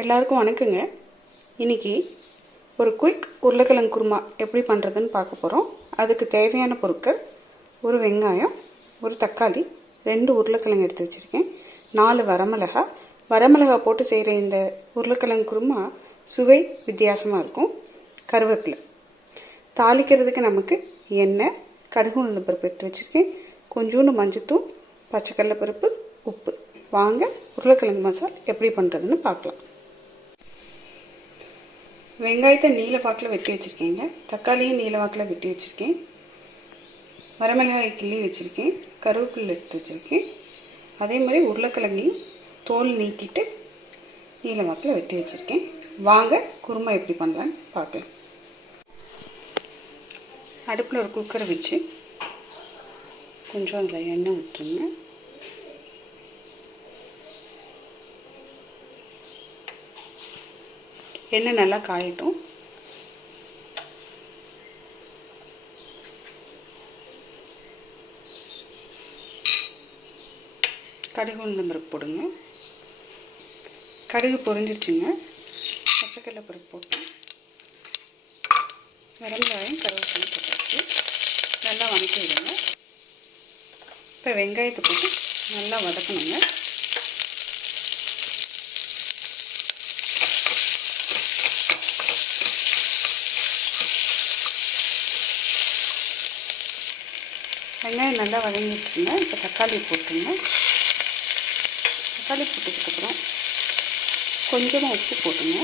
எல்லாருக்கும் வணக்கங்க. இன்னைக்கு ஒரு குயிக் உருளைக்கிழங்கு குருமா எப்படி பண்ணுறதுன்னு பார்க்க போகிறோம். அதுக்கு தேவையான பொருட்கள்: ஒரு வெங்காயம், ஒரு தக்காளி, 2 உருளைக்கிழங்கு எடுத்து வச்சுருக்கேன், 4 வரமிளகாய் போட்டு செய்கிற இந்த உருளைக்கிழங்கு குருமா சுவை வித்தியாசமாக இருக்கும். கருவேப்பிலை. தாளிக்கிறதுக்கு நமக்கு எண்ணெய், கடுகு, உளுந்து பருப்பு எடுத்து வச்சுருக்கேன், கொஞ்சோண்டு மஞ்சத்தூள், பச்சைக்கடலை பருப்பு, உப்பு. வாங்க உருளைக்கிழங்கு மசாலா எப்படி பண்ணுறதுன்னு பார்க்கலாம். வெங்காயத்தை நீல வாக்கில் வெட்டி வச்சுருக்கேங்க, தக்காளியும் நீல வாக்கில் வெட்டி வச்சுருக்கேன், வரமிளகாய் கிள்ளி வச்சுருக்கேன், கருவேப்பிலை எடுத்து வச்சுருக்கேன். அதே மாதிரி உருளைக்கிழங்கையும் தோல் நீக்கிட்டு நீல வாக்கில் வெட்டி வச்சுருக்கேன். வாங்க குருமா எப்படி பண்ணலான்னு பார்க்கலாம். அடுப்பில் ஒரு குக்கரை வச்சு கொஞ்சம் அதில் எண்ணெய் ஊற்றுங்க. எண்ணெய் நல்லா காயட்டும். கடுகு, உளுந்தம் பருப்பு போடுங்க. கடுகு பொரிஞ்சிடுச்சுங்க. பச்சைக்கடலை பருப்பு போட்டு வரமிளகாயும் கருவேப்பிலையும் போட்டாச்சு. நல்லா வதக்கி விடுங்க. இப்போ வெங்காயத்தை போட்டு நல்லா வதக்கணுங்க. வெங்காயம் நல்லா வதங்கிடுச்சுங்க. இப்போ தக்காளி போட்டுருங்க. தக்காளி போட்டதுக்கப்புறம் கொஞ்சமாக உப்பு போட்டுங்க.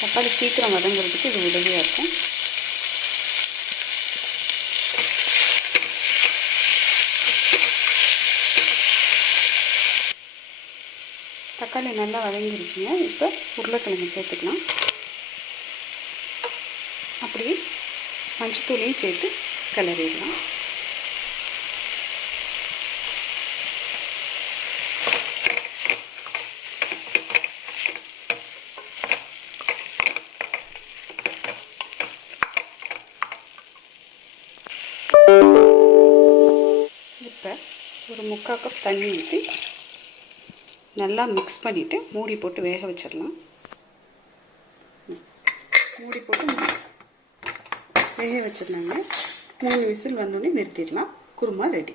தக்காளி சீக்கிரம் வதங்குறதுக்கு இது உதவியாக இருக்கும். தக்காளி நல்லா வதங்கிடுச்சுங்க. இப்போ உருளைக்கிழங்கு சேர்த்துக்கலாம். அப்படியே மஞ்சத்தூளையும் சேர்த்து கிளறிடலாம். இப்போ ஒரு 3/4 கப் தண்ணி ஊற்றி நல்லா மிக்ஸ் பண்ணிவிட்டு மூடி போட்டு வேக வச்சிடலாம். மூடி போட்டு வேக வச்சிடலாங்க. 3 விசில் வந்தோடனே நிறுத்திடலாம். குருமா ரெடி.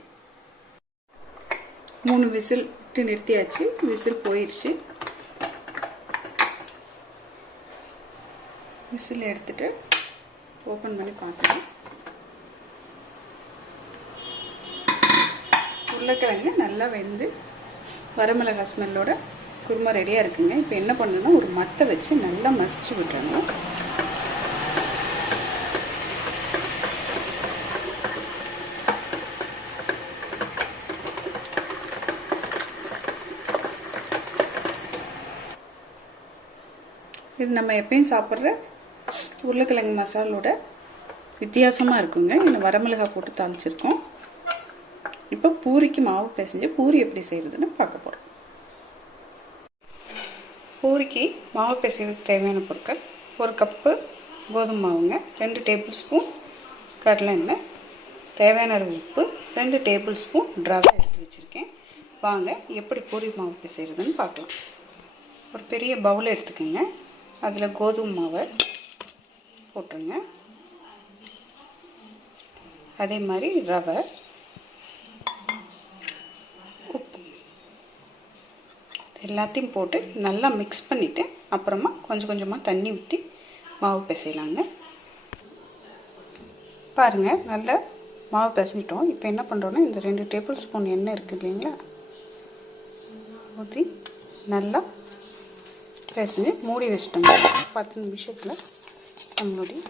3 விசில் விட்டு நிறுத்தியாச்சு. விசில் போயிடுச்சு. விசில் எடுத்துட்டு ஓப்பன் பண்ணி பார்த்துக்கலாம். உருளைக்கிழங்கு நல்லா வெந்து வரமிளகாய் ஸ்மெல்லோட குருமா ரெடியாக இருக்குங்க. இப்போ என்ன பண்ணணும்னா ஒரு மத்தை வச்சு நல்லா மசிச்சு விட்டுறணும். இது நம்ம எப்பயும் சாப்பிட்ற உருளைக்கிழங்கு மசாலோட வித்தியாசமாக இருக்குங்க. இன்னும் வரமிளகாய் போட்டு தாளிச்சிருக்கோம். இப்போ பூரிக்கு மாவு பிசைஞ்சு பூரி எப்படி செய்யறதுன்னு பார்க்க போகிறோம். பூரிக்கு மாவு பிசைறதுக்கு தேவையான பொருட்கள்: 1 கப்பு கோதுமை மாவுங்க, 2 டேபிள் ஸ்பூன் கடலை எண்ணெய், தேவையான உப்பு, 2 டேபிள் ஸ்பூன் ரவை எடுத்து வச்சுருக்கேன். வாங்க எப்படி பூரி மாவு பிசைறதுன்னு பார்க்கலாம். ஒரு பெரிய பவுல் எடுத்துக்கோங்க. அதில் கோதுமை மாவை போட்டுருங்க. அதே மாதிரி ரவை, எல்லாத்தையும் போட்டு நல்லா மிக்ஸ் பண்ணிவிட்டு அப்புறமா கொஞ்சம் கொஞ்சமாக தண்ணி ஊற்றி மாவு பிசையலாங்க. பாருங்கள், நல்லா மாவு பிசைஞ்சிட்டோம். இப்போ என்ன பண்ணுறோன்னா இந்த 2 டேபிள் ஸ்பூன் எண்ணெய் இருக்குது இல்லைங்களா, ஊற்றி நல்லா பிசைஞ்சு மூடி வச்சிட்டோங்க. 10 நிமிஷத்தில் நம்மளுடைய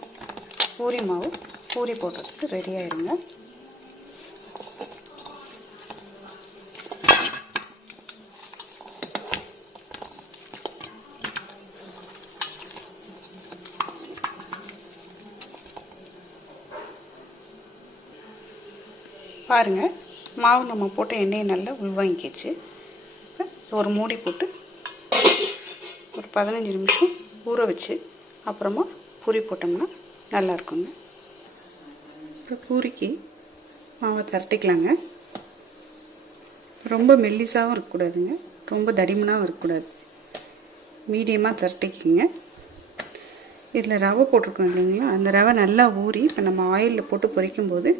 பூரி மாவு பூரி போடுறதுக்கு ரெடி ஆகிடுங்க. பாருங்கள், மாவு நம்ம போட்ட எண்ணெயை நல்லா உள்வாங்கிக்கிச்சு. ஒரு மூடி போட்டு ஒரு 15 நிமிஷம் ஊற வச்சு அப்புறமா பூரி போட்டோம்னா நல்லா இருக்குங்க. இப்போ பூரிக்கு மாவை திரட்டிக்கலாங்க. ரொம்ப மெல்லிசாகவும் இருக்கக்கூடாதுங்க, ரொம்ப தடிமனாகவும் இருக்கக்கூடாது. மீடியமாக திரட்டிக்கிங்க. இதில் ரவை போட்டிருக்கோம் இல்லைங்களா, அந்த ரவை நல்லா ஊறி இப்போ நம்ம ஆயிலில் போட்டு பொரிக்கும்போது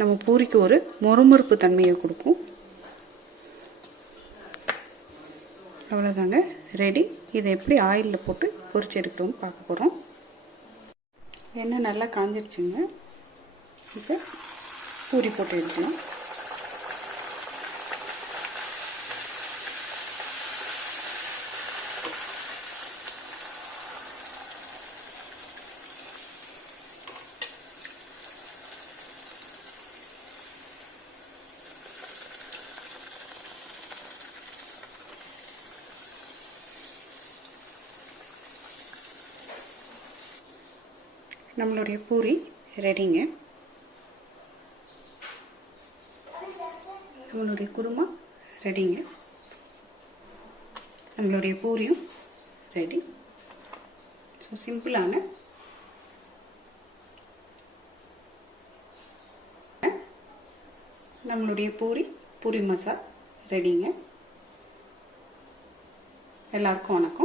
நம்ம பூரிக்கு ஒரு மொறுமொறுப்பு தன்மையை கொடுக்கும். அவ்வளோதாங்க, ரெடி. இதை எப்படி ஆயிலில் போட்டு பொரிச்சு எடுக்கணும்னு பார்க்க போகிறோம். எண்ணெய் நல்லா காஞ்சிருச்சுங்க. இப்போ பூரி போட்டு எடுக்கலாம். நம்மளுடைய பூரி ரெடிங்க. நம்மளுடைய குருமா ரெடிங்க. நம்மளுடைய பூரியும் ரெடி. ஸோ சிம்பிளான நம்மளுடைய பூரி மசாலா ரெடிங்க. எல்லாருக்கும் வணக்கம்.